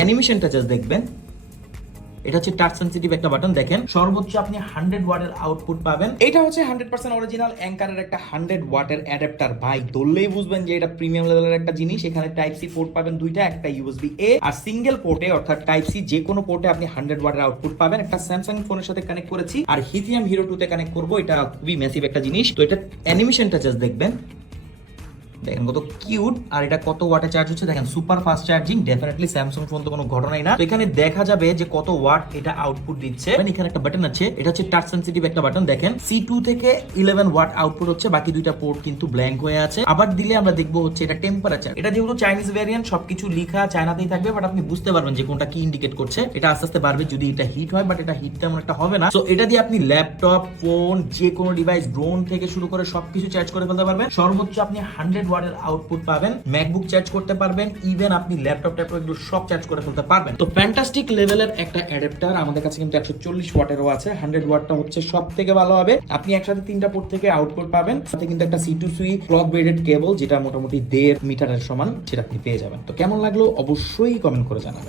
অ্যানিমেশনটা just দেখবেন। এটা হচ্ছে টাচ সেনসিটিভ একটা বাটন। দেখেন সর্বোচ্চ আপনি 100 ওয়াটের আউটপুট পাবেন। এটা হচ্ছে 100% অরিজিনাল অ্যাঙ্কারের একটা 100 ওয়াটের অ্যাডাপ্টার। ভাই ধরলেই বুঝবেন যে এটা প্রিমিয়াম লেভেলের একটা জিনিস। এখানে টাইপ সি পোর্ট পাবেন দুইটা, একটা ইউএসবি এ আর সিঙ্গেল পোর্টে অর্থাৎ টাইপ সি যে কোনো পোর্টে আপনি 100 ওয়াটের আউটপুট পাবেন। একটা স্যামসাং ফোনের সাথে কানেক্ট করেছি আর হিথিয়াম হিরো 2 তে কানেক্ট করব। এটা খুবই ম্যাসিভ একটা জিনিস। তো এটা অ্যানিমেশনটা জাস্ট দেখবেন। দেখেন কত কিউট। আর এটা কত ওয়াটে চার্জ হচ্ছে দেখেন, super fast charging. Definitely Samsung phone তো কোনো ঘটনাই না। তো এখানে দেখা যাবে যে কত ওয়াট এটা আউটপুট দিচ্ছে। এখানে একটা বাটন আছে, এটা হচ্ছে টাচ সেনসিটিভ একটা বাটন। দেখেন C2 থেকে 11 ওয়াট আউটপুট হচ্ছে, বাকি দুইটা পোর্ট কিন্তু ব্ল্যাঙ্ক হয়ে আছে। আবার দিলে আমরা দেখবো হচ্ছে এটা টেম্পারেচার। এটা যেহেতু চাইনিজ ভ্যারিয়েন্ট, সবকিছু লেখা চায়নাতেই থাকবে, বাট আপনি বুঝতে পারবেন যে কোনটা কি ইন্ডিকেট করছে। এটা আস্তে আস্তে বাড়বে যদি এটা হিট হয়, বাট এটা হিট তেমন একটা হবে না। তো এটা দিয়ে আপনি ল্যাপটপ, ফোন, যে কোনো ডিভাইস, ড্রোন থেকে শুরু করে সবকিছু চার্জ করে ফেলতে পারবেন। সর্বোচ্চ আপনি 100 ওয়াটের আউটপুট পাবেন। ম্যাকবুক চার্জ করতে পারবেন, ইভেন আপনি ল্যাপটপ এগুলো সব চার্জ করে ফেলতে পারবেন। তো ফ্যান্টাস্টিক লেভেলের একটা অ্যাডাপ্টার। আমাদের কাছে কিন্তু 140 ওয়াটেরও আছে। 100 ওয়াটটা হচ্ছে সব থেকে ভালো হবে। আপনি একসাথে তিনটা পোর্ট থেকে আউটপুট পাবেন। সাথে কিন্তু একটা C2C ক্লক ব্রেডেড কেবল, যেটা মোটামুটি 1.5 মিটারের সমান, সেটা আপনি পেয়ে যাবেন। তো কেমন লাগলো অবশ্যই কমেন্ট করে জানাবেন।